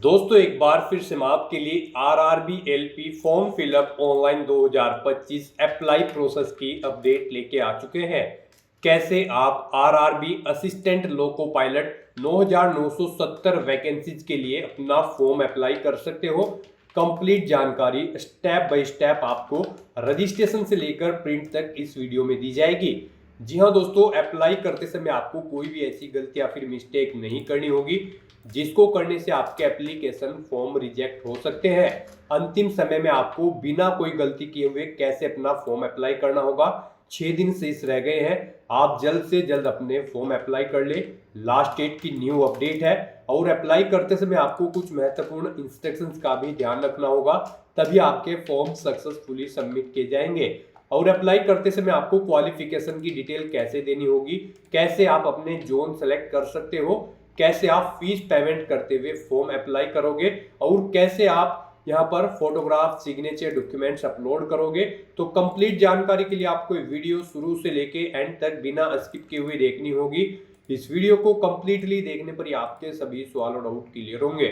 दोस्तों एक बार फिर से मैं आपके लिए RRB LP form fill up online 2025 apply process की अपडेट लेके आ चुके हैं। कैसे आप RRB assistant loco pilot 9970 vacancies के लिए अपना फॉर्म अप्लाई कर सकते हो। कंप्लीट जानकारी स्टेप बाय स्टेप आपको रजिस्ट्रेशन से लेकर प्रिंट तक इस वीडियो में दी जाएगी। जी हाँ दोस्तों, अप्लाई करते समय आपको कोई भी ऐसी गलती या फिर मिस्टेक नहीं करनी होगी जिसको करने से आपके एप्लीकेशन फॉर्म रिजेक्ट हो सकते हैं। अंतिम समय में आपको बिना कोई गलती किए हुए कैसे अपना फॉर्म अप्लाई करना होगा। 6 दिन शेष रह गए हैं, आप जल्द से जल्द अपने फॉर्म अप्लाई कर ले। लास्ट डेट की न्यू अपडेट है और अप्लाई करते समय आपको कुछ महत्वपूर्ण इंस्ट्रक्शंस का भी ध्यान रखना होगा, तभी आपके फॉर्म सक्सेसफुली सबमिट किए जाएंगे। और अप्लाई करते समय आपको क्वालिफिकेशन की डिटेल कैसे देनी होगी, कैसे आप अपने जोन सेलेक्ट कर सकते हो, कैसे आप फीस पेमेंट करते हुए फॉर्म अप्लाई करोगे और कैसे आप यहाँ पर फोटोग्राफ सिग्नेचर डॉक्यूमेंट्स अपलोड करोगे। तो कंप्लीट जानकारी के लिए आपको वीडियो शुरू से लेके एंड तक बिना स्किप किए हुए देखनी होगी। इस वीडियो को कंप्लीटली देखने पर ही आपके सभी सवाल और डाउट क्लियर होंगे।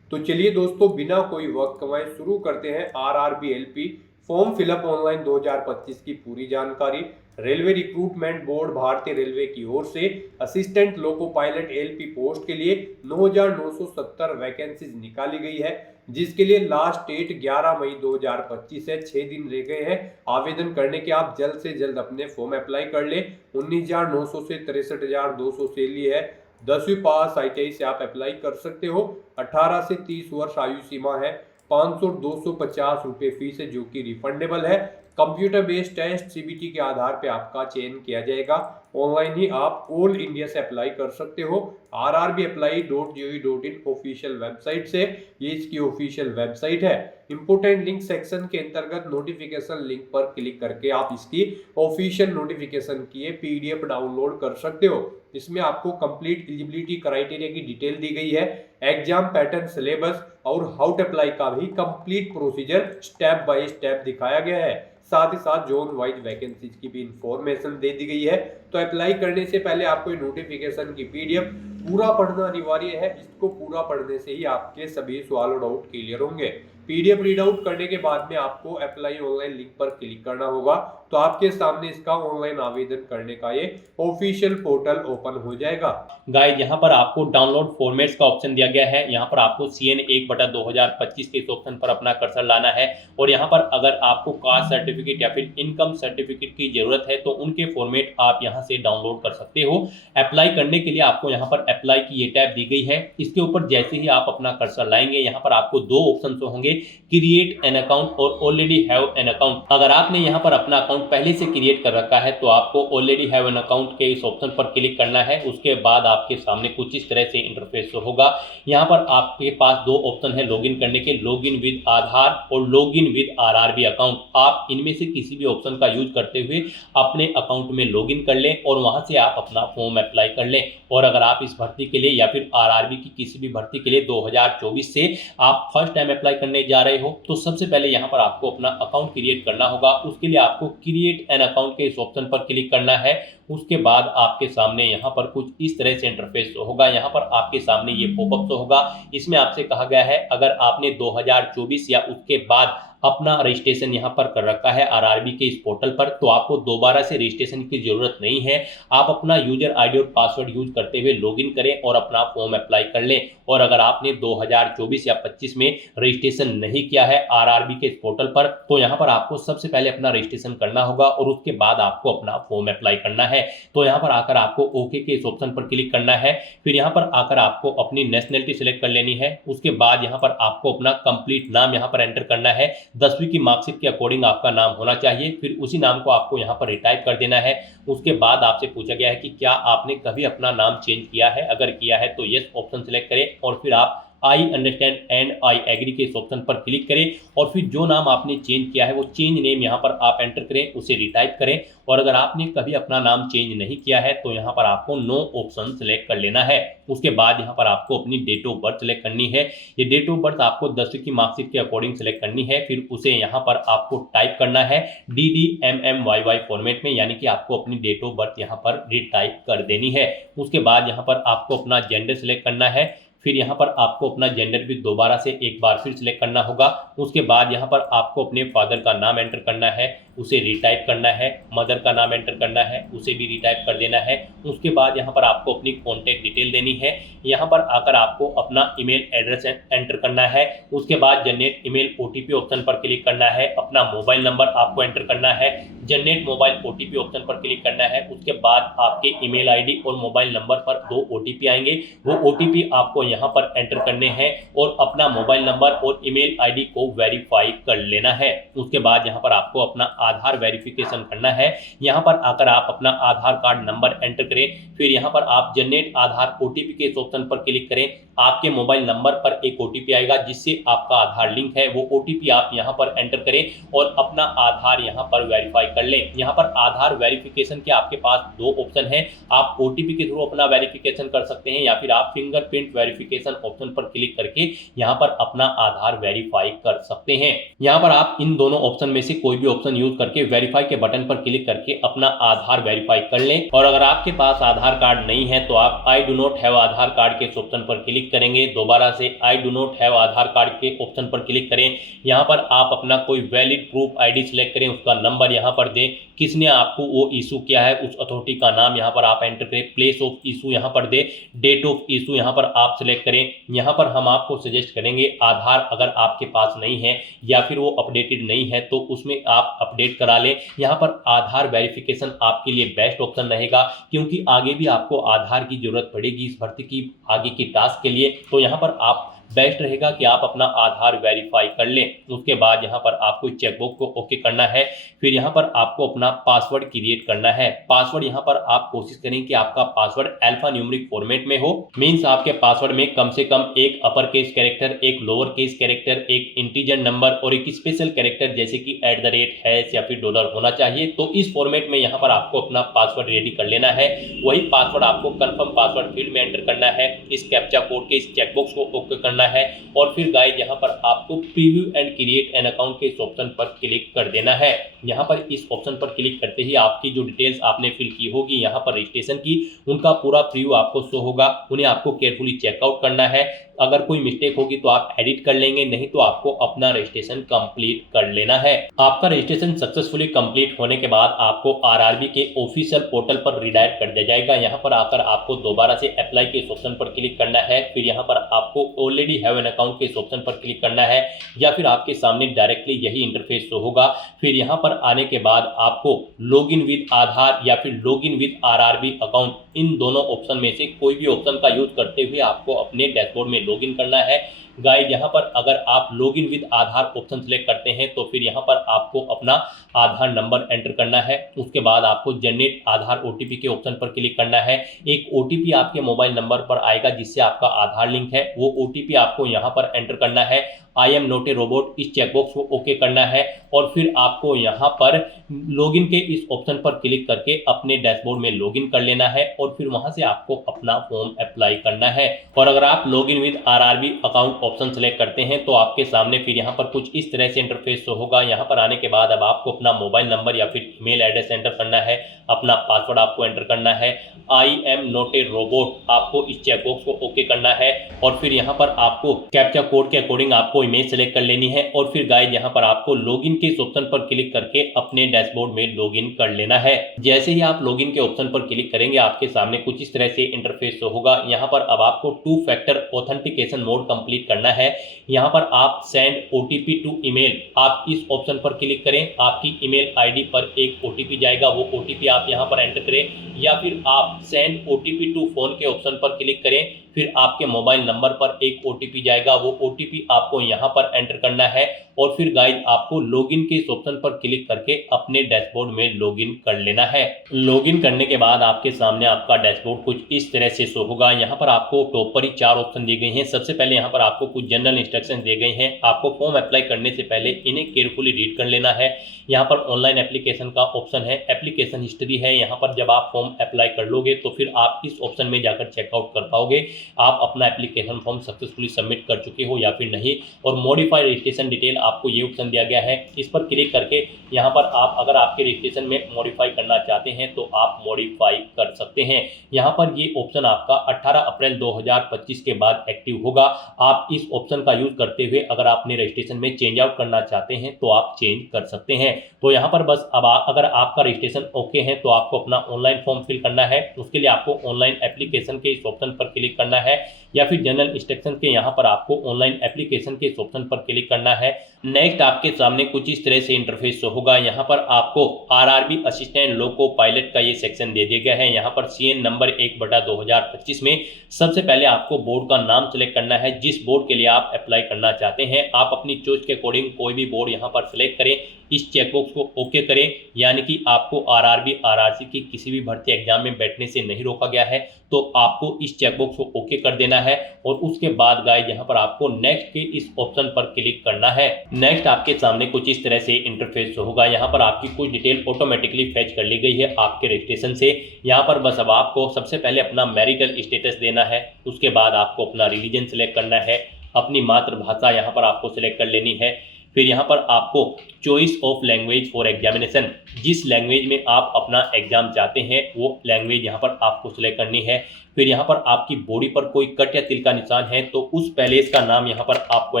तो चलिए दोस्तों, बिना कोई वक्त कमाए शुरू करते हैं RRB LP form fill up online 2025 की पूरी जानकारी। रेलवे रिक्रूटमेंट बोर्ड भारतीय रेलवे की ओर से assistant loco pilot LP post के लिए 9970 वैकेंसीज निकाली गई है, जिसके लिए लास्ट डेट 11 मई 2025 है। 6 दिन रह गए हैं आवेदन करने के। आप जल्द से जल्द अपने फॉर्म अप्लाई कर ले। 19,900 से 63,200 सैलरी है। 10वीं पास ITI से आप अप्लाई कर सकते हो। 18 से 30 वर्ष आयु सीमा है। 250 रुपए फीस है जो कि रिफंडेबल है। कंप्यूटर बेस्ड टेस्ट CBT के आधार पे आपका चयन किया जाएगा। ऑनलाइन ही आप ऑल इंडिया से अप्लाई कर सकते हो। rrbapply.gov.in ऑफिशियल वेबसाइट से, ये इसकी ऑफिशियल वेबसाइट है। इंपोर्टेंट लिंक सेक्शन के अंतर्गत नोटिफिकेशन लिंक पर क्लिक करके आप इसकी ऑफिशियल नोटिफिकेशन की PDF डाउनलोड कर सकते हो। इसमें आपको कंप्लीट एलिजिबिलिटी क्राइटेरिया की डिटेल दी गई है, एग्जाम पैटर्न, सिलेबस और हाउ टू अप्लाई का भी complete procedure step by step दिखाया गया है। साथ ही साथ जोन वाइज वैकेंसीज की भी इंफॉर्मेशन दे दी गई है। तो अप्लाई करने से पहले आपको नोटिफिकेशन की PDF पूरा पढ़ना अनिवार्य है। इसको पूरा पढ़ने से ही आपके सभी सवाल और डाउट क्लियर होंगे। PDF रीड आउट करने के बाद में आपको अप्लाई ऑनलाइन लिंक पर क्लिक करना होगा, तो आपके सामने इसका ऑनलाइन आवेदन करने का ये ऑफिशियल पोर्टल ओपन हो जाएगा। गाइस, यहाँ पर आपको डाउनलोड फॉर्मेट्स का ऑप्शन दिया गया है। यहाँ पर आपको CN 1/2025 के इस ऑप्शन पर अपना कर्सर लाना है और यहाँ पर अगर आपको कास्ट सर्टिफिकेट या फिर इनकम सर्टिफिकेट की जरूरत है तो उनके फॉर्मेट आप यहाँ से डाउनलोड कर सकते हो। अप्लाई करने के लिए आपको यहाँ पर अप्लाई की ये टैब दी गई है। इसके ऊपर जैसे ही आप अपना कर्सर लाएंगे, यहाँ पर आपको दो ऑप्शन होंगे, क्रिएट एन अकाउंट और ऑलरेडी हैव एन अकाउंट। अगर आपने यहाँ पर अपना अकाउंट पहले से क्रिएट कर रखा है तो आपको ऑलरेडी हैव एन अकाउंट के इस ऑप्शन पर क्लिक करना है। उसके बाद आपके सामने कुछ इस तरह से इंटरफेस होगा। यहाँ पर आपके पास दो ऑप्शन है लॉगिन करने के, लॉगिन विद आधार और लॉगिन विद आरआरबी अकाउंट। आप इनमें से किसी भी ऑप्शन का यूज करते हुए अपने अकाउंट में लॉगिन कर लें और वहां से आप अपना फॉर्म अप्लाई कर लें। और अगर आप इस भर्ती के लिए या फिर आरआरबी की किसी भी भर्ती के लिए 2024 से आप फर्स्ट टाइम अप्लाई करने जा रहे हो तो सबसे पहले यहाँ पर आपको अपना अकाउंट क्रिएट करना होगा। उसके लिए आपको क्रिएट एन अकाउंट के इस ऑप्शन पर क्लिक करना है। उसके बाद आपके सामने यहाँ पर कुछ इस तरह से इंटरफेस होगा। यहाँ पर आपके सामने ये पॉपअप होगा। इसमें आपसे कहा गया है अगर आपने 2024 या उसके बाद अपना रजिस्ट्रेशन यहाँ पर कर रखा है आरआरबी के इस पोर्टल पर तो आपको दोबारा से रजिस्ट्रेशन की जरूरत नहीं है। आप अपना यूजर ID और पासवर्ड यूज करते हुए लॉगिन करें और अपना फॉर्म अप्लाई कर लें। और अगर आपने 2024 या 25 में रजिस्ट्रेशन नहीं किया है आरआरबी के इस पोर्टल पर तो यहाँ पर आपको सबसे पहले अपना रजिस्ट्रेशन करना होगा और उसके बाद आपको अपना फॉर्म अप्लाई करना है। तो यहाँ पर आकर आपको ओके के इस ऑप्शन पर क्लिक करना है। फिर यहाँ पर आकर आपको अपनी नेशनलिटी सिलेक्ट कर लेनी है। उसके बाद यहाँ पर आपको अपना कंप्लीट नाम यहाँ पर एंटर करना है। 10वीं की मार्कशीट के अकॉर्डिंग आपका नाम होना चाहिए। फिर उसी नाम को आपको यहाँ पर रिटाइप कर देना है। उसके बाद आपसे पूछा गया है कि क्या आपने कभी अपना नाम चेंज किया है। अगर किया है तो यस ऑप्शन सिलेक्ट करें और फिर आप I understand and I agree के इस ऑप्शन पर क्लिक करें और फिर जो नाम आपने चेंज किया है वो चेंज नेम यहाँ पर आप एंटर करें, उसे रिटाइप करें। और अगर आपने कभी अपना नाम चेंज नहीं किया है तो यहाँ पर आपको नो ऑप्शन सेलेक्ट कर लेना है। उसके बाद यहाँ पर आपको अपनी डेट ऑफ बर्थ सेलेक्ट करनी है। ये डेट ऑफ बर्थ आपको 10वीं की मार्कशीट के अकॉर्डिंग सेलेक्ट करनी है। फिर उसे यहाँ पर आपको टाइप करना है DDMMYY फॉर्मेट में, यानी कि आपको अपनी डेट ऑफ बर्थ यहाँ पर रिटाइप कर देनी है। उसके बाद यहाँ पर आपको अपना जेंडर सेलेक्ट करना है। फिर यहाँ पर आपको अपना जेंडर भी दोबारा से एक बार फिर सिलेक्ट करना होगा। उसके बाद यहाँ पर आपको अपने फादर का नाम एंटर करना है, उसे रिटाइप करना है, मदर का नाम एंटर करना है, उसे भी रिटाइप कर देना है। उसके बाद यहाँ पर आपको अपनी कॉन्टैक्ट डिटेल देनी है। यहाँ पर आकर आपको अपना ईमेल एड्रेस एंटर करना है। उसके बाद जनरेट ईमेल ओटीपी ऑप्शन पर क्लिक करना है। अपना मोबाइल नंबर आपको एंटर करना है, जनरेट मोबाइल ओटीपी ऑप्शन पर क्लिक करना है। उसके बाद आपके ईमेल आईडी और मोबाइल नंबर पर 2 ओटीपी आएंगे, वो ओटीपी आपको यहाँ पर एंटर करने हैं और अपना मोबाइल नंबर और ईमेल आईडी को वेरीफाई कर लेना है। उसके बाद यहाँ पर आपको अपना आधार वेरिफिकेशन करना है। यहाँ पर आकर आप अपना आधार कार्ड नंबर एंटर करें। फिर यहाँ पर आप जनरेट आधार ओटीपी के इस ऑप्शन पर क्लिक करें। आपके मोबाइल नंबर पर एक ओटीपी आएगा जिससे आपका आधार लिंक है, वो ओटीपी आप यहाँ पर एंटर करें और अपना आधार यहाँ पर वेरीफाई कर लें। यहाँ पर आधार वेरिफिकेशन के आपके पास 2 ऑप्शन है। आप ओटीपी के थ्रू अपना वेरिफिकेशन कर सकते हैं या फिर आप फिंगरप्रिंट वेरिफिकेशन ऑप्शन पर क्लिक करके यहाँ पर अपना आधार वेरीफाई कर सकते हैं। यहाँ पर आप इन दोनों ऑप्शन में से कोई भी ऑप्शन यूज करके वेरीफाई के बटन पर क्लिक करके अपना आधार वेरीफाई कर लें। और अगर आपके पास आधार कार्ड नहीं है तो आप I do not have Aadhaar card के ऑप्शन पर क्लिक करेंगे। दोबारा से I do not have Aadhaar card के ऑप्शन पर क्लिक करें। यहाँ पर आप अपना कोई वैलिड प्रूफ आईडी सिलेक्ट करें, उसका नंबर यहाँ पर दें, किसने आपको वो इशू किया है उस अथॉरिटी का नाम यहाँ पर आप एंटर करें, प्लेस ऑफ इशू यहाँ पर दें, डेट ऑफ इशू यहाँ पर आप सिलेक्ट करें। यहाँ पर हम आपको सजेस्ट करेंगे आधार अगर आपके पास नहीं है या फिर वो अपडेटेड नहीं है तो उसमें आप अपडेट करा लें। यहाँ पर आधार वेरिफिकेशन आपके लिए बेस्ट ऑप्शन रहेगा क्योंकि आगे भी आपको आधार की जरूरत पड़ेगी इस भर्ती की आगे की टास्क के लिए। तो यहाँ पर आप बेस्ट रहेगा कि आप अपना आधार वेरीफाई कर लें। उसके बाद यहाँ पर आपको चेकबॉक्स को ओके करना है। फिर यहाँ पर आपको अपना पासवर्ड क्रिएट करना है। पासवर्ड यहाँ पर आप कोशिश करें कि आपका पासवर्ड अल्फा न्यूमेरिक फॉर्मेट में हो, मींस आपके पासवर्ड में कम से कम एक अपर केस कैरेक्टर, एक लोअर केस कैरेक्टर, एक इंटीजर नंबर और एक स्पेशल कैरेक्टर जैसे कि @ या फिर डॉलर होना चाहिए। तो इस फॉर्मेट में यहाँ पर आपको अपना पासवर्ड रेडी कर लेना है। वही पासवर्ड आपको कंफर्म पासवर्ड फील्ड में एंटर करना है। इस कैप्चा कोड के इस चेकबॉक्स को ओके करना है और फिर गाइस यहाँ पर आपको preview and create an account के इस ऑप्शन पर क्लिक कर देना है। यहाँ पर इस ऑप्शन पर क्लिक करते ही आपकी जो डिटेल्स आपने फिल की होगी यहाँ पर रजिस्ट्रेशन की, उनका पूरा प्रीव्यू आपको शो होगा। उन्हें आपको केयरफुली चेकआउट करना है। अगर कोई मिस्टेक होगी तो आप एडिट कर लेंगे, नहीं तो आपको अपना रजिस्ट्रेशन कंप्लीट कर लेना है। आपका रजिस्ट्रेशन सक्सेसफुली कंप्लीट होने के बाद आपको आरआरबी के ऑफिशियल पोर्टल पर रिडायरेक्ट कर दिया जाएगा। यहाँ पर आकर आपको दोबारा से अप्लाई के इस ऑप्शन पर क्लिक करना है। फिर यहाँ पर आपको ऑलरेडी हैव एन अकाउंट के इस ऑप्शन पर क्लिक करना है या फिर आपके सामने डायरेक्टली यही इंटरफेस शो होगा। फिर यहाँ पर आने के बाद आपको लॉगिन विद आधार या फिर लॉगिन विद आरआरबी अकाउंट, इन दोनों ऑप्शन में से कोई भी ऑप्शन का यूज करते हुए आपको अपने डैशबोर्ड में लॉगिन करना है। गाइड यहाँ पर अगर आप login with Aadhaar option select करते हैं तो फिर यहाँ पर आपको अपना आधार नंबर एंटर करना है। उसके बाद आपको जनरेट आधार ओटीपी के ऑप्शन पर क्लिक करना है। एक ओटीपी आपके मोबाइल नंबर पर आएगा जिससे आपका आधार लिंक है, वो ओटीपी आपको यहाँ पर एंटर करना है। I am not a robot इस चेकबॉक्स को ओके करना है और फिर आपको यहाँ पर लॉगिन के इस ऑप्शन पर क्लिक करके अपने डैशबोर्ड में लॉगिन कर लेना है और फिर वहां से आपको अपना फॉर्म अप्लाई करना है। और अगर आप login with RRB account option select करते हैं तो आपके सामने फिर यहाँ पर कुछ इस तरह से इंटरफेस होगा। यहाँ पर आने के बाद अब आपको अपना मोबाइल नंबर या फिर ईमेल एड्रेस एंटर करना है, अपना पासवर्ड आपको एंटर करना है। I am not a robot आपको इस चेकबॉक्स को ओके करना है और फिर यहाँ पर आपको कैप्चा कोड के अकॉर्डिंग आपको इमेज सेलेक्ट कर लेनी है और फिर गाइड यहाँ पर आपको लॉगिन के इस ऑप्शन पर क्लिक करके अपने डैशबोर्ड में लॉगिन कर लेना है। जैसे ही आप लॉगिन के ऑप्शन पर क्लिक करेंगे आपके सामने कुछ इस तरह से इंटरफेस होगा। यहाँ पर अब आपको 2 फैक्टर ऑथेंटिकेशन मोड कंप्लीट करना है। यहाँ पर आप सेंड ओटीपी टू ईमेल, आप इस ऑप्शन पर क्लिक करें। आपकी ईमेल आईडी पर एक ओटीपी जाएगा, वो ओटीपी आप यहाँ पर एंटर करें या फिर आप सेंड ओटीपी टू फोन के ऑप्शन पर क्लिक करें। फिर आपके मोबाइल नंबर पर एक ओटीपी जाएगा, वो ओटीपी आपको यहाँ पर एंटर करना है और फिर गाइड आपको लॉगिन के इस ऑप्शन पर क्लिक करके अपने डैशबोर्ड में लॉगिन कर लेना है। लॉगिन करने के बाद आपके सामने आपका डैशबोर्ड कुछ इस तरह से शो होगा। यहाँ पर आपको टॉप पर ही 4 ऑप्शन दिए गए हैं। सबसे पहले यहाँ पर आपको आपको कुछ जनरल इंस्ट्रक्शन दिए गए हैं। आपको फॉर्म अप्लाई करने से पहले इन्हें केयरफुली रीड कर लेना है। यहाँ पर ऑनलाइन एप्लीकेशन का ऑप्शन है, एप्लीकेशन हिस्ट्री है। यहाँ पर जब आप फॉर्म अप्लाई कर लोगे तो फिर आप इस ऑप्शन में जाकर चेकआउट कर पाओगे आप अपना एप्लीकेशन फॉर्म सक्सेसफुली सबमिट कर चुके हो या फिर नहीं। और मॉडिफाई रजिस्ट्रेशन डिटेल आपको ये ऑप्शन दिया गया है, इस पर क्लिक करके यहाँ पर आप अगर आपके रजिस्ट्रेशन में मॉडिफाई करना चाहते हैं तो आप मॉडिफाई कर सकते हैं। यहाँ पर ये ऑप्शन आपका 18 अप्रैल 2025 के बाद एक्टिव होगा। आप इस ऑप्शन का यूज करते हुए अगर आपने रजिस्ट्रेशन में चेंज आउट करना चाहते हैं तो आप चेंज कर सकते हैं। तो यहाँ पर बस अब अगर आपका रजिस्ट्रेशन ओके है तो आपको अपना ऑनलाइन फॉर्म फिल करना है। उसके लिए आपको ऑनलाइन एप्लीकेशन के इस ऑप्शन पर क्लिक करना है या फिर जनरल इंस्ट्रक्शन के यहाँ पर आपको ऑनलाइन एप्लीकेशन के इस ऑप्शन पर क्लिक करना है। नेक्स्ट आपके सामने कुछ इस तरह से इंटरफेस शो होगा। यहाँ पर आपको आरआरबी असिस्टेंट लोको पायलट का ये सेक्शन दे दिया गया है। यहाँ पर CN नंबर 1/2025 में सबसे पहले आपको बोर्ड का नाम सेलेक्ट करना है जिस बोर्ड के लिए आप अप्लाई करना चाहते हैं। आप अपनी चॉइस के अकॉर्डिंग कोई भी बोर्ड यहाँ पर सिलेक्ट करें, इस चेकबॉक्स को ओके करें, यानी कि आपको आरआरबी आरआरसी की किसी भी भर्ती एग्जाम में बैठने से नहीं रोका गया है, तो आपको इस चेकबॉक्स को ओके कर देना है। और उसके बाद गाइस यहाँ पर आपको नेक्स्ट के इस ऑप्शन पर क्लिक करना है। नेक्स्ट आपके सामने कुछ इस तरह से इंटरफेस होगा। यहाँ पर आपकी कुछ डिटेल ऑटोमेटिकली फेच कर ली गई है आपके रजिस्ट्रेशन से। यहाँ पर बस अब आपको सबसे पहले अपना मैरिटल स्टेटस देना है, उसके बाद आपको अपना रिलीजन सेलेक्ट करना है, अपनी मातृभाषा यहाँ पर आपको सिलेक्ट कर लेनी है। फिर यहाँ पर आपको choice of language for examination, जिस लैंग्वेज में आप अपना एग्जाम चाहते हैं वो लैंग्वेज यहाँ पर आपको सिलेक्ट करनी है। फिर यहाँ पर आपकी बॉडी पर कोई कट या तिल का निशान है तो उस पैलेस का नाम यहाँ पर आपको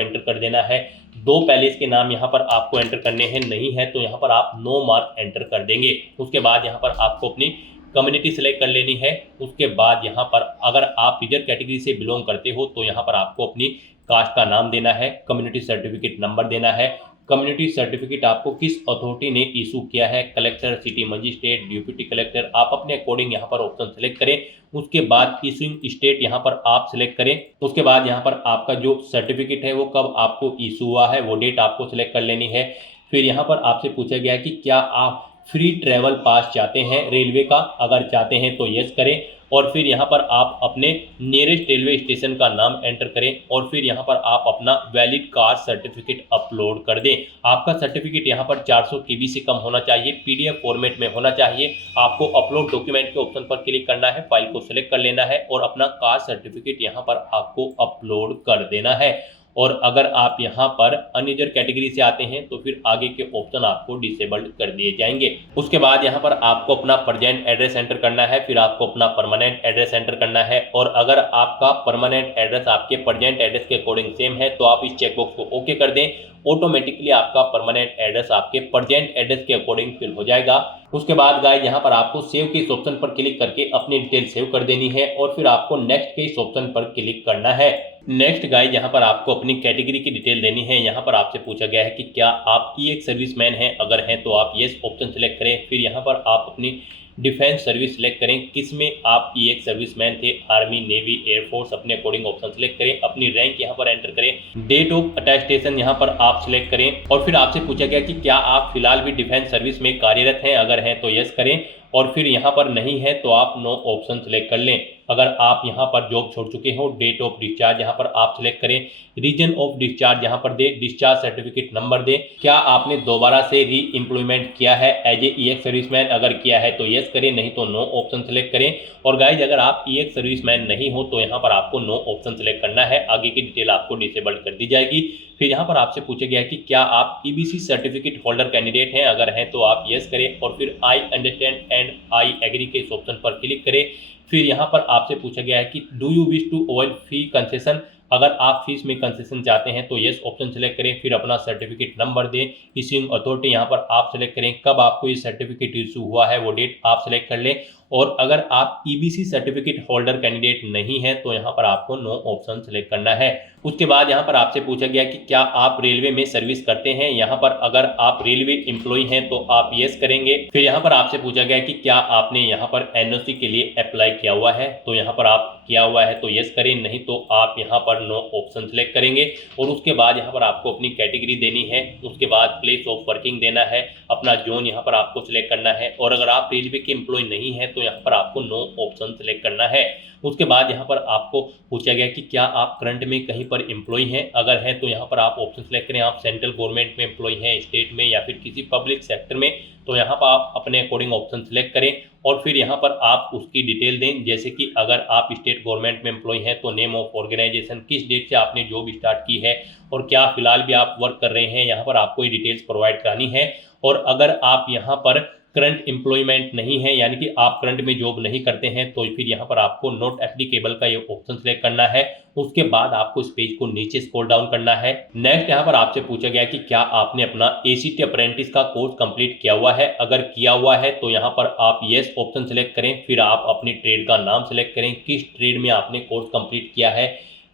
एंटर कर देना है। 2 पैलेस के नाम यहाँ पर आपको एंटर करने हैं, नहीं है तो यहाँ पर आप नो मार्क एंटर कर देंगे। उसके बाद यहाँ पर आपको अपनी कम्युनिटी सेलेक्ट कर लेनी है। उसके बाद यहाँ पर अगर आप रिजर्व कैटेगरी से बिलोंग करते हो तो यहाँ पर आपको अपनी कास्ट का नाम देना है, कम्युनिटी सर्टिफिकेट नंबर देना है। कम्युनिटी सर्टिफिकेट आपको किस अथॉरिटी ने इशू किया है, collector, city magistrate, deputy collector, आप अपने अकॉर्डिंग यहाँ पर ऑप्शन सेलेक्ट करें। उसके बाद इशूइंग स्टेट यहाँ पर आप सिलेक्ट करें। उसके बाद यहाँ पर आपका जो सर्टिफिकेट है वो कब आपको इशू हुआ है वो डेट आपको सिलेक्ट कर लेनी है। फिर यहाँ पर आपसे पूछा गया है कि क्या आप फ्री ट्रैवल पास चाहते हैं रेलवे का, अगर चाहते हैं तो यस करें। और फिर यहाँ पर आप अपने नियरेस्ट रेलवे स्टेशन का नाम एंटर करें और फिर यहाँ पर आप अपना वैलिड कास्ट सर्टिफिकेट अपलोड कर दें। आपका सर्टिफिकेट यहाँ पर 400 KB से कम होना चाहिए, PDF फॉर्मेट में होना चाहिए। आपको अपलोड डॉक्यूमेंट के ऑप्शन पर क्लिक करना है, फाइल को सिलेक्ट कर लेना है और अपना कास्ट सर्टिफिकेट यहाँ पर आपको अपलोड कर देना है। और अगर आप यहाँ पर अनरिजर्व कैटेगरी से आते हैं तो फिर आगे के ऑप्शन आपको डिसेबल्ड कर दिए जाएंगे। उसके बाद यहाँ पर आपको अपना प्रेजेंट एड्रेस एंटर करना है, फिर आपको अपना परमानेंट एड्रेस एंटर करना है। और अगर आपका परमानेंट एड्रेस आपके प्रेजेंट एड्रेस के अकॉर्डिंग सेम है तो आप इस चेकबॉक्स को ओके कर दें। ऑटोमेटिकली आपका परमानेंट एड्रेस आपके प्रेजेंट एड्रेस के अकॉर्डिंग फिल हो जाएगा। उसके बाद गाइस यहाँ पर आपको सेव के इस ऑप्शन पर क्लिक करके अपनी डिटेल सेव कर देनी है और फिर आपको नेक्स्ट के इस ऑप्शन पर क्लिक करना है। नेक्स्ट गाइस यहाँ पर आपको अपनी कैटेगरी की डिटेल देनी है। यहाँ पर आपसे पूछा गया है कि क्या आप EX सर्विसमैन हैं, अगर हैं तो आप यस ऑप्शन सेलेक्ट करें। फिर यहाँ पर आप अपनी डिफेंस सर्विस सेलेक्ट करें, किस में आप EX सर्विसमैन थे, आर्मी, नेवी, एयरफोर्स, अपने अकॉर्डिंग ऑप्शन सेलेक्ट करें। अपनी रैंक यहाँ पर एंटर करें, डेट ऑफ अटेस्टेशन यहाँ पर आप सिलेक्ट करें। और फिर आपसे पूछा गया कि क्या आप फिलहाल भी डिफेंस सर्विस में कार्यरत हैं, अगर हैं तो यस करें और फिर यहाँ पर नहीं है तो आप नो ऑप्शन सेलेक्ट कर लें। अगर आप यहाँ पर जॉब छोड़ चुके हो, डेट ऑफ डिस्चार्ज यहाँ पर आप सिलेक्ट करें, रीजन ऑफ डिस्चार्ज यहाँ पर दें, डिस्चार्ज सर्टिफिकेट नंबर दें। क्या आपने दोबारा से री एम्प्लॉयमेंट किया है एज ए EX सर्विसमैन, अगर किया है तो यस करें, नहीं तो नो ऑप्शन सेलेक्ट करें। और गाइज अगर आप EX सर्विसमैन नहीं हो तो यहाँ पर आपको नो ऑप्शन सेलेक्ट करना है, आगे की डिटेल आपको डिसेबल्ड कर दी जाएगी। फिर यहाँ पर आपसे पूछा गया कि क्या आप EBC सर्टिफिकेट होल्डर कैंडिडेट हैं, अगर हैं तो आप यस करें और फिर I understand and I agree के इस ऑप्शन पर क्लिक करें। फिर यहाँ पर आपसे पूछा गया है कि do you wish to avoid fee concession, अगर आप फीस में कंसेशन चाहते हैं तो यस ऑप्शन सेलेक्ट करें। फिर अपना सर्टिफिकेट नंबर दें, इश्यूइंग अथॉरिटी यहाँ पर आप सेलेक्ट करें, कब आपको ये सर्टिफिकेट इशू हुआ है वो डेट आप सेलेक्ट कर लें। और अगर आप EBC सर्टिफिकेट होल्डर कैंडिडेट नहीं है तो यहाँ पर आपको नो ऑप्शन सेलेक्ट करना है। उसके बाद यहाँ पर आपसे पूछा गया कि क्या आप रेलवे में सर्विस करते हैं, यहाँ पर अगर आप रेलवे एम्प्लॉय हैं तो आप यस करेंगे। फिर यहाँ पर आपसे पूछा गया कि क्या आपने यहाँ पर NOC के लिए अप्लाई किया हुआ है, तो यहाँ पर आप किया हुआ है तो यस करें, नहीं तो आप यहाँ पर नो ऑप्शन सेलेक्ट करेंगे। और उसके बाद यहाँ पर आपको अपनी कैटेगरी देनी है, उसके बाद प्लेस ऑफ वर्किंग देना है, अपना जोन यहाँ पर आपको सिलेक्ट करना है। और अगर आप रेलवे के एम्प्लॉय नहीं है तो तो यहाँ पर आपको नो ऑप्शन सेलेक्ट करना है। उसके बाद यहाँ पर आपको पूछा गया कि क्या आप करंट में कहीं पर एम्प्लॉय हैं, अगर हैं तो यहाँ पर आप ऑप्शन सेलेक्ट करें, आप सेंट्रल गवर्नमेंट में एम्प्लॉय हैं, स्टेट में या फिर किसी पब्लिक सेक्टर में, तो यहाँ पर आप अपने अकॉर्डिंग ऑप्शन सेलेक्ट करें और फिर यहाँ पर आप उसकी डिटेल दें। जैसे कि अगर आप स्टेट गवर्नमेंट में एम्प्लॉय हैं तो नेम ऑफ ऑर्गेनाइजेशन, किस डेट से आपने जॉब स्टार्ट की है और क्या फिलहाल भी आप वर्क कर रहे हैं, यहाँ पर आपको ये डिटेल्स प्रोवाइड करानी है। और अगर आप यहाँ पर करंट एम्प्लॉयमेंट नहीं है, यानी कि आप करंट में जॉब नहीं करते हैं, तो फिर यहाँ पर आपको नॉट एप्लीकेबल का ये ऑप्शन सेलेक्ट करना है। उसके बाद आपको इस पेज को नीचे स्क्रॉल डाउन करना है। नेक्स्ट यहाँ पर आपसे पूछा गया कि क्या आपने अपना ACT अप्रेंटिस का कोर्स कंप्लीट किया हुआ है, अगर किया हुआ है तो यहाँ पर आप येस ऑप्शन सेलेक्ट करें। फिर आप अपनी ट्रेड का नाम सेलेक्ट करें, किस ट्रेड में आपने कोर्स कंप्लीट किया है,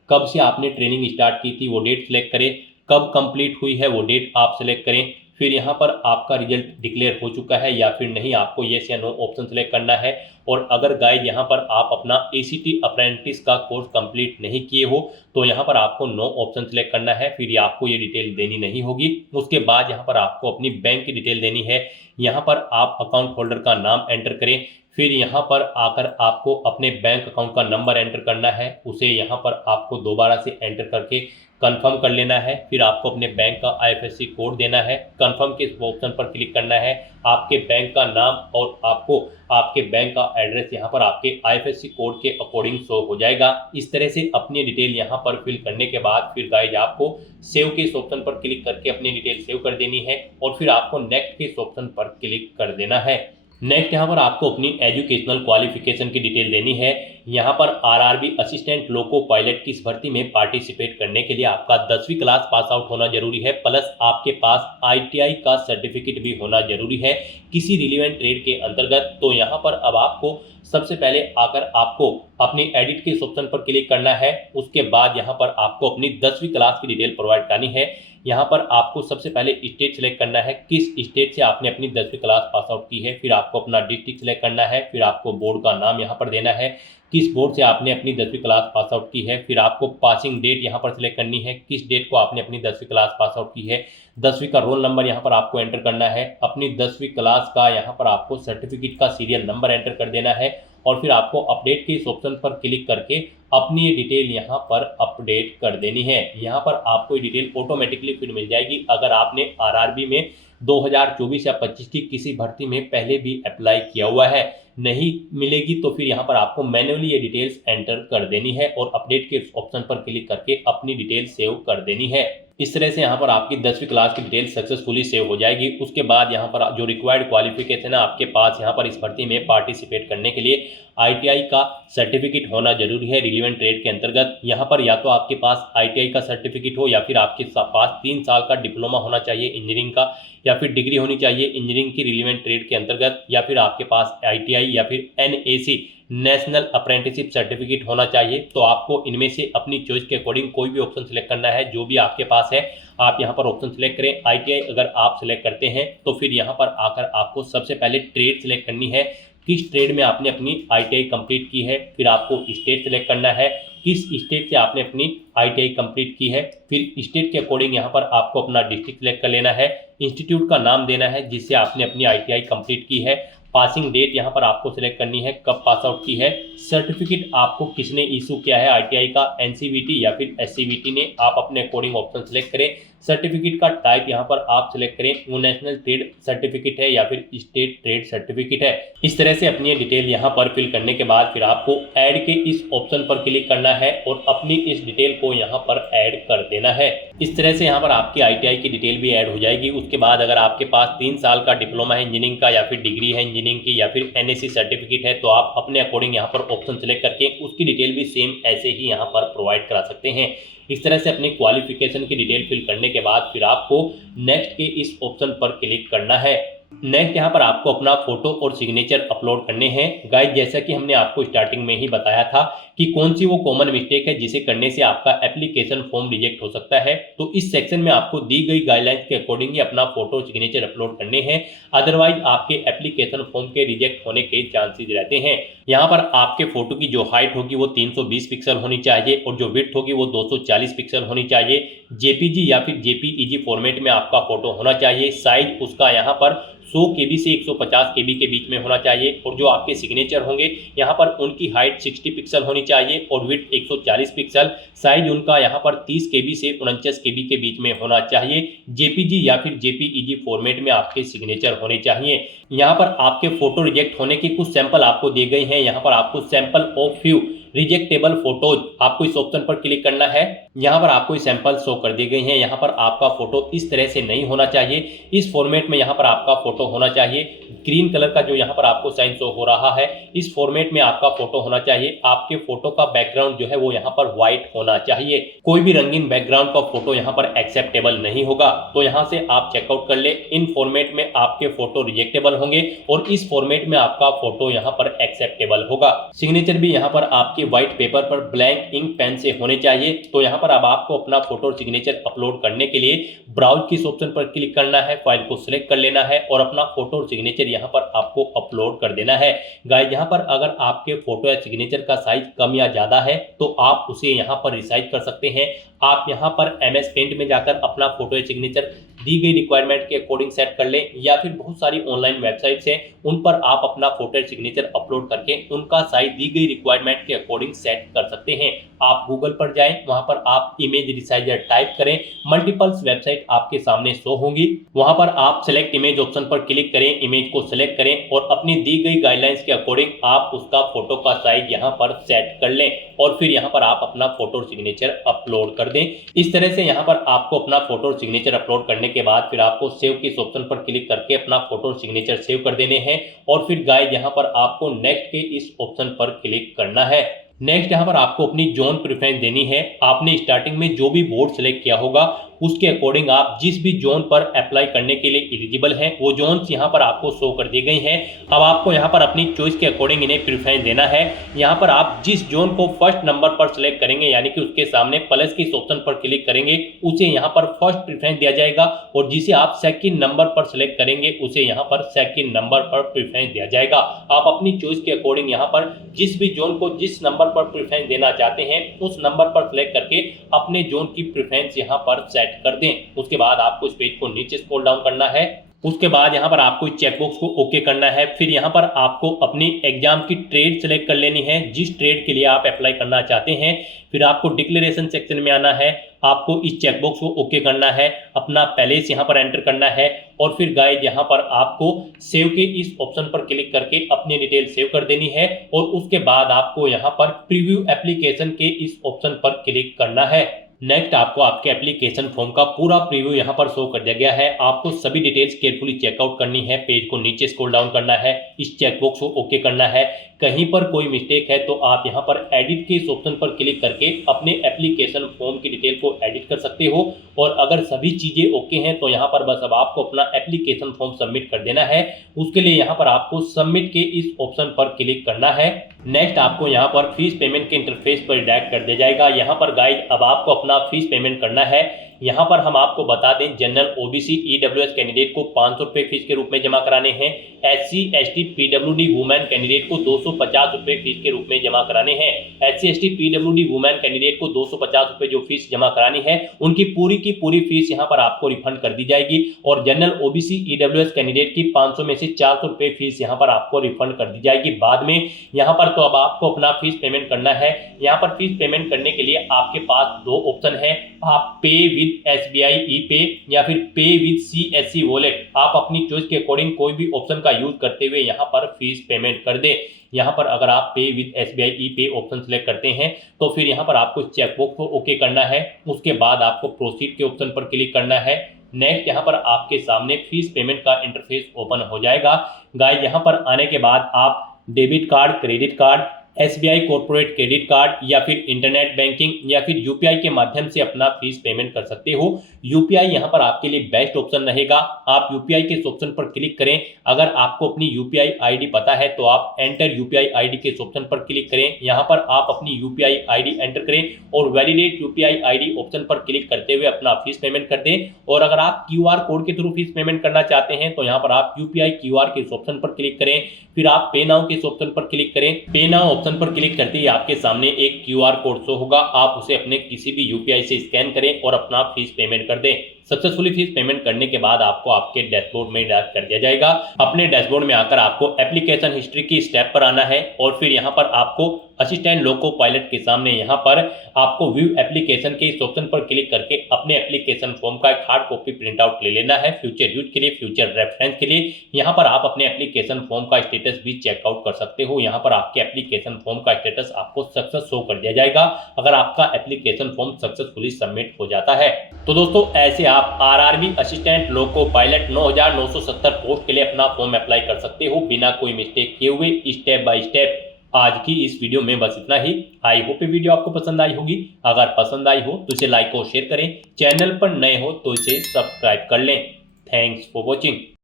कब से आपने ट्रेनिंग स्टार्ट की थी वो डेट सेलेक्ट करें, कब कंप्लीट हुई है वो डेट आप सेलेक्ट करें। फिर यहाँ पर आपका रिजल्ट डिक्लेयर हो चुका है या फिर नहीं, आपको येस या नो ऑप्शन सेलेक्ट करना है। और अगर गाइज यहाँ पर आप अपना ACT अप्रेंटिस का कोर्स कंप्लीट नहीं किए हो तो यहाँ पर आपको नो ऑप्शन सेलेक्ट करना है, फिर आपको ये डिटेल देनी नहीं होगी। उसके बाद यहाँ पर आपको अपनी बैंक की डिटेल देनी है। यहाँ पर आप अकाउंट होल्डर का नाम एंटर करें, फिर यहाँ पर आकर आपको अपने बैंक अकाउंट का नंबर एंटर करना है, उसे यहाँ पर आपको दोबारा से एंटर करके कंफर्म कर लेना है। फिर आपको अपने बैंक का IFSC कोड देना है, कंफर्म के ऑप्शन पर क्लिक करना है, आपके बैंक का नाम और आपको आपके बैंक का एड्रेस यहाँ पर आपके IFSC कोड के अकॉर्डिंग शो हो जाएगा। इस तरह से अपनी डिटेल यहाँ पर फिल करने के बाद फिर गाइज आपको सेव के इस ऑप्शन पर क्लिक करके अपनी डिटेल सेव कर देनी है और फिर आपको नेक्स्ट के इस ऑप्शन पर क्लिक कर देना है। नेक्स्ट यहाँ पर आपको अपनी एजुकेशनल क्वालिफिकेशन की डिटेल देनी है। यहाँ पर RRB असिस्टेंट लोको पायलट की इस भर्ती में पार्टिसिपेट करने के लिए आपका 10वीं क्लास पास आउट होना जरूरी है, प्लस आपके पास ITI का सर्टिफिकेट भी होना जरूरी है किसी रिलेवेंट ट्रेड के अंतर्गत। तो यहाँ पर अब आपको सबसे पहले आकर आपको अपनी एडिट के इस ऑप्शन पर क्लिक करना है। उसके बाद यहाँ पर आपको अपनी 10वीं क्लास की डिटेल प्रोवाइड करनी है। यहाँ पर आपको सबसे पहले स्टेट सेलेक्ट करना है, किस स्टेट से आपने अपनी 10वीं क्लास पास आउट की है, फिर आपको अपना डिस्ट्रिक्ट सेलेक्ट करना है, फिर आपको बोर्ड का नाम यहाँ पर देना है, किस बोर्ड से आपने अपनी 10वीं क्लास पास आउट की है, फिर आपको पासिंग डेट यहाँ पर सिलेक्ट करनी है, किस डेट को आपने अपनी 10वीं क्लास पास आउट की है, 10वीं का रोल नंबर यहाँ पर आपको एंटर करना है, अपनी 10वीं क्लास का यहाँ पर आपको सर्टिफिकेट का सीरियल नंबर एंटर कर देना है और फिर आपको अपडेट के इस ऑप्शन पर क्लिक करके अपनी ये डिटेल यहाँ पर अपडेट कर देनी है। यहाँ पर आपको ये डिटेल ऑटोमेटिकली फिर मिल जाएगी। अगर आपने RRB में 2024 या 25 की किसी भर्ती में पहले भी अप्लाई किया हुआ है, नहीं मिलेगी तो फिर यहाँ पर आपको मैन्युअली ये डिटेल्स एंटर कर देनी है और अपडेट के ऑप्शन पर क्लिक करके अपनी डिटेल सेव कर देनी है। इस तरह से यहाँ पर आपकी 10वीं क्लास की डिटेल सक्सेसफुली सेव हो जाएगी। उसके बाद यहाँ पर जो रिक्वायर्ड क्वालिफिकेशन है आपके पास यहाँ पर इस भर्ती में पार्टिसिपेट करने के लिए ITI का सर्टिफिकेट होना जरूरी है रिलेवेंट ट्रेड के अंतर्गत। यहाँ पर या तो आपके पास ITI का सर्टिफिकेट हो या फिर आपके पास 3 साल का डिप्लोमा होना चाहिए इंजीनियरिंग का, या फिर डिग्री होनी चाहिए इंजीनियरिंग की रिलेवेंट ट्रेड के अंतर्गत, या फिर आपके पास ITI या फिर NAC नेशनल अप्रेंटिसशिप सर्टिफिकेट होना चाहिए। तो आपको इनमें से अपनी चॉइस के अकॉर्डिंग कोई भी ऑप्शन सेलेक्ट करना है, जो भी आपके पास है आप यहाँ पर ऑप्शन सेलेक्ट करें। ITI अगर आप सेलेक्ट करते हैं तो फिर यहाँ पर आकर आपको सबसे पहले ट्रेड सेलेक्ट करनी है, किस ट्रेड में आपने अपनी ITI कंप्लीट की है, फिर आपको स्टेट सेलेक्ट करना है, किस स्टेट से आपने अपनी ITI कंप्लीट की है, फिर स्टेट के अकॉर्डिंग यहाँ पर आपको अपना डिस्ट्रिक्ट सेलेक्ट कर लेना है, इंस्टीट्यूट का नाम देना है जिससे आपने अपनी ITI कंप्लीट की है, पासिंग डेट यहाँ पर आपको सिलेक्ट करनी है, कब पास आउट की है, सर्टिफिकेट आपको किसने इशू किया है ITI का, NCVT या फिर SCVT ने, आप अपने अकॉर्डिंग ऑप्शन सेलेक्ट करें। सर्टिफिकेट का टाइप यहाँ पर आप सिलेक्ट करें, वो नेशनल ट्रेड सर्टिफिकेट है या फिर स्टेट ट्रेड सर्टिफिकेट है। इस तरह से अपनी डिटेल यहाँ पर फिल करने के बाद फिर आपको ऐड के इस ऑप्शन पर क्लिक करना है और अपनी इस डिटेल को यहाँ पर ऐड कर देना है। इस तरह से यहाँ पर आपकी ITI की डिटेल भी ऐड हो जाएगी। उसके बाद अगर आपके पास 3 साल का डिप्लोमा है इंजीनियरिंग का या फिर डिग्री है इंजीनियरिंग की या फिर NAC सर्टिफिकेट है तो आप अपने अकॉर्डिंग यहाँ पर ऑप्शन सेलेक्ट करके उसकी डिटेल भी सेम ऐसे ही यहाँ पर प्रोवाइड करा सकते हैं। इस तरह से अपनी क्वालिफिकेशन की डिटेल फिल करने के बाद फिर आपको नेक्स्ट के इस ऑप्शन पर क्लिक करना है। नेक्स्ट यहाँ पर आपको अपना फोटो और सिग्नेचर अपलोड करने हैं। गाइस जैसा कि हमने आपको स्टार्टिंग में ही बताया था कि कौन सी वो कॉमन मिस्टेक है जिसे करने से आपका एप्लीकेशन फॉर्म रिजेक्ट हो सकता है, तो इस सेक्शन में आपको दी गई गाइडलाइंस के अकॉर्डिंग ही अपना फोटो सिग्नेचर अपलोड करने हैं, अदरवाइज आपके एप्लीकेशन फॉर्म के रिजेक्ट होने के चांसेस रहते हैं। यहाँ पर आपके फोटो की जो हाइट होगी वो 320 पिक्सल होनी चाहिए और जो विड्थ होगी वो 240 पिक्सल होनी चाहिए। JPG या फिर JPEG फॉर्मेट में आपका फोटो होना चाहिए। साइज उसका यहाँ पर 100 KB से 150 KB के बीच में होना चाहिए और जो आपके सिग्नेचर होंगे यहाँ पर उनकी हाइट 60 पिक्सल होनी चाहिए और विड्थ 140 पिक्सल, साइज उनका यहाँ पर 30 KB से 49 KB के बीच में होना चाहिए। JPG या फिर JPEG फॉर्मेट में आपके सिग्नेचर होने चाहिए। यहाँ पर आपके फोटो रिजेक्ट होने के कुछ सैंपल आपको दिए गए हैं। यहाँ पर आपको सैंपल ऑफ फ्यू रिजेक्टेबल फोटोज आपको इस ऑप्शन पर क्लिक करना है। यहाँ पर आपको सैंपल शो कर दिए गए हैं। यहाँ पर आपका फोटो इस तरह से नहीं होना चाहिए, इस फॉर्मेट में यहाँ पर आपका फोटो होना चाहिए। ग्रीन कलर का जो यहाँ पर आपको साइन शो हो रहा है, इस फॉर्मेट में आपका फोटो होना चाहिए। आपके फोटो का बैकग्राउंड जो है वो यहाँ पर व्हाइट होना चाहिए। कोई भी रंगीन बैकग्राउंड का फोटो यहाँ पर एक्सेप्टेबल नहीं होगा। तो यहाँ से आप चेकआउट कर ले। इन फॉर्मेट में आपके फोटो रिजेक्टेबल होंगे और इस फॉर्मेट में आपका फोटो यहाँ पर एक्सेप्टेबल होगा। सिग्नेचर भी यहाँ पर आपके व्हाइट पेपर पर ब्लैंक इंक पेन से होने चाहिए। तो यहाँ पर अब आपको अपना फोटो सिग्नेचर अपलोड करने के लिए ब्राउज किस ऑप्शन पर क्लिक करना है, फाइल को सिलेक्ट कर लेना है और अपना फोटो सिग्नेचर यहाँ पर आपको अपलोड कर देना है। गाइस, यहाँ पर अगर आपके फोटो या सिग्नेचर का साइज कम या ज्यादा है तो आप उसे यहाँ पर रिसाइज कर सकते हैं। आप यहाँ पर MS पेंट में जाकर अपना फोटो या सिग्नेचर दी गई रिक्वायरमेंट के अकॉर्डिंग सेट कर लें, या फिर बहुत सारी ऑनलाइन वेबसाइट्स हैं उन पर आप अपना फोटो या सिग्नेचर अपलोड करके उनका साइज दी गई रिक्वायरमेंट के अकॉर्डिंग सेट कर सकते हैं। आप गूगल पर जाएं, वहां पर आप इमेज रिसाइजर टाइप करें, मल्टीपल्स वेबसाइट आपके सामने शो होंगी। वहां पर आप सिलेक्ट इमेज ऑप्शन पर क्लिक करें, इमेज को सिलेक्ट करें और अपनी दी गई गाइडलाइंस के अकॉर्डिंग आप उसका फोटो का साइज यहाँ पर सेट कर लें और फिर यहाँ पर आप अपना फोटो सिग्नेचर अपलोड कर दें। इस तरह से यहाँ पर आपको अपना फोटो सिग्नेचर अपलोड करने के बाद फिर आपको सेव के इस ऑप्शन पर क्लिक करके अपना फोटो सिग्नेचर सेव कर देने हैं और फिर गाइस यहाँ पर आपको नेक्स्ट के इस ऑप्शन पर क्लिक करना है। नेक्स्ट यहाँ पर आपको अपनी जोन प्रेफरेंस देनी है। आपने स्टार्टिंग में जो भी बोर्ड सेलेक्ट किया होगा उसके अकॉर्डिंग आप जिस भी जोन पर अप्लाई करने के लिए एलिजिबल हैं वो जोन्स यहाँ पर आपको शो कर दी गई हैं। अब आपको यहाँ पर अपनी चॉइस के अकॉर्डिंग इन्हें प्रेफरेंस देना है। यहाँ पर आप जिस जोन को फर्स्ट नंबर पर सिलेक्ट करेंगे, यानी कि उसके सामने प्लस के इस ऑप्शन पर क्लिक करेंगे, उसे यहाँ पर फर्स्ट प्रेफरेंस दिया जाएगा और जिसे आप सेकंड नंबर पर सिलेक्ट करेंगे उसे यहाँ पर सेकंड नंबर पर प्रेफरेंस दिया जाएगा। आप अपनी चॉइस के अकॉर्डिंग यहाँ पर जिस भी जोन को जिस नंबर पर प्रेफरेंस देना चाहते हैं उस नंबर पर सिलेक्ट करके अपने जोन की प्रेफरेंस यहाँ पर सेट कर दें। उसके बाद आपको इस पेज को नीचे स्क्रॉल डाउन करना है। उसके बाद यहाँ पर आपको इस चेकबॉक्स को ओके करना है। फिर यहाँ पर आपको अपनी एग्जाम की ट्रेड सेलेक्ट कर लेनी है, जिस ट्रेड के लिए आप अप्लाई करना चाहते हैं। फिर आपको डिक्लेरेशन सेक्शन में आना है, आपको इस चेकबॉक्स को ओके करना है, अपना पैलेस यहाँ पर एंटर करना है और फिर गाइस यहाँ पर आपको सेव के इस ऑप्शन पर क्लिक करके अपनी डिटेल सेव कर देनी है और उसके बाद आपको यहाँ पर प्रीव्यू एप्लीकेशन के इस ऑप्शन पर क्लिक करना है। नेक्स्ट आपको आपके एप्लीकेशन फॉर्म का पूरा प्रीव्यू यहाँ पर शो कर दिया गया है। आपको सभी डिटेल्स केयरफुली चेकआउट करनी है, पेज को नीचे स्क्रॉल डाउन करना है, इस चेकबॉक्स को ओके करना है। कहीं पर कोई मिस्टेक है तो आप यहाँ पर एडिट के इस ऑप्शन पर क्लिक करके अपने एप्लीकेशन फॉर्म की डिटेल को एडिट कर सकते हो और अगर सभी चीजें ओके हैं तो यहाँ पर बस अब आपको अपना एप्लीकेशन फॉर्म सबमिट कर देना है। उसके लिए यहाँ पर आपको सबमिट के इस ऑप्शन पर क्लिक करना है। नेक्स्ट आपको यहाँ पर फीस पेमेंट के इंटरफेस पर रिडायरेक्ट कर दिया जाएगा। यहाँ पर गाइड अब आपको अपना फीस पेमेंट करना है। यहाँ पर हम आपको बता दें, जनरल OBC EWS कैंडिडेट को 500 रुपये फीस के रूप में जमा कराने हैं। SC ST PWD women candidate को 250 रुपये फीस के रूप में जमा कराने हैं। SC ST PWD women candidate को 250 रुपये जो फीस जमा करानी है उनकी पूरी की पूरी फीस यहाँ पर आपको रिफंड कर दी जाएगी और जनरल OBC EWS कैंडिडेट की 500 में से 400 रुपये फीस यहाँ पर आपको रिफंड कर दी जाएगी बाद में। यहाँ पर तो अब आपको अपना फीस पेमेंट करना है। यहाँ पर फीस पेमेंट करने के लिए आपके पास दो ऑप्शन है, आप पे विद SBI ePay या फिर पे विद CSC वॉलेट। आप अपनी चॉइस के अकॉर्डिंग कोई भी ऑप्शन का यूज करते हुए यहाँ पर फीस पेमेंट कर दे। यहाँ पर अगर आप पे with SBI ePay option select करते हैं तो फिर यहाँ पर आपको चेकबॉक्स को ओके करना है। उसके बाद आपको प्रोसीड के ऑप्शन पर क्लिक करना है। नेक्स्ट यहाँ पर आपके सामने फीस पेमेंट का इंटरफेस ओपन हो जाएगा। गाइस, यहाँ पर आने के बाद आप debit card, credit card, SBI corporate credit card या फिर इंटरनेट बैंकिंग या फिर UPI के माध्यम से अपना फीस पेमेंट कर सकते हो। UPI यहाँ पर आपके लिए बेस्ट ऑप्शन रहेगा। आप UPI के इस ऑप्शन पर क्लिक करें। अगर आपको अपनी UPI ID पता है तो आप एंटर UPI ID के इस ऑप्शन पर क्लिक करें। यहाँ पर आप अपनी UPI ID एंटर करें और वैलिडेट UPI ID ऑप्शन पर क्लिक करते हुए अपना फीस पेमेंट कर दें। और अगर आप QR कोड के थ्रू फीस पेमेंट करना चाहते हैं तो यहाँ पर आप UPI QR के इस ऑप्शन पर क्लिक करें। फिर आप पे नाउ के इस ऑप्शन पर क्लिक करें। पे नाउ ऑप्शन पर क्लिक करते ही आपके सामने एक QR कोड शो होगा, आप उसे अपने किसी भी UPI से स्कैन करें और अपना फीस पेमेंट कर दें। सक्सेसफुली फीस पेमेंट करने के बाद आपको आपके डैशबोर्ड में डायरेक्ट कर दिया जाएगा। अपने डैशबोर्ड में आकर आपको एप्लीकेशन हिस्ट्री की स्टेप पर आना है और फिर यहाँ पर आपको असिस्टेंट लोको पायलट के सामने यहाँ पर आपको व्यू एप्लीकेशन के इस ऑप्शन पर क्लिक करके अपने एप्लीकेशन फॉर्म का एक हार्ड कॉपी प्रिंट आउट ले लेना है फ्यूचर यूज के लिए, फ्यूचर रेफरेंस के लिए। यहाँ पर आप अपने एप्लीकेशन फॉर्म का स्टेटस भी चेकआउट कर सकते हो। यहाँ पर आपके एप्लीकेशन फॉर्म का स्टेटस आपको सक्सेस शो कर दिया जाएगा अगर आपका एप्लीकेशन फॉर्म सक्सेसफुली सबमिट हो जाता है। तो दोस्तों ऐसे आप RRB assistant loco pilot 9970 post के लिए अपना फॉर्म अप्लाई कर सकते हो बिना कोई मिस्टेक किए हुए, स्टेप बाय स्टेप। आज की इस वीडियो में बस इतना ही। आई होप ये वीडियो आपको पसंद आई होगी। अगर पसंद आई हो तो इसे लाइक और शेयर करें। चैनल पर नए हो तो इसे सब्सक्राइब कर लें। Thanks for watching.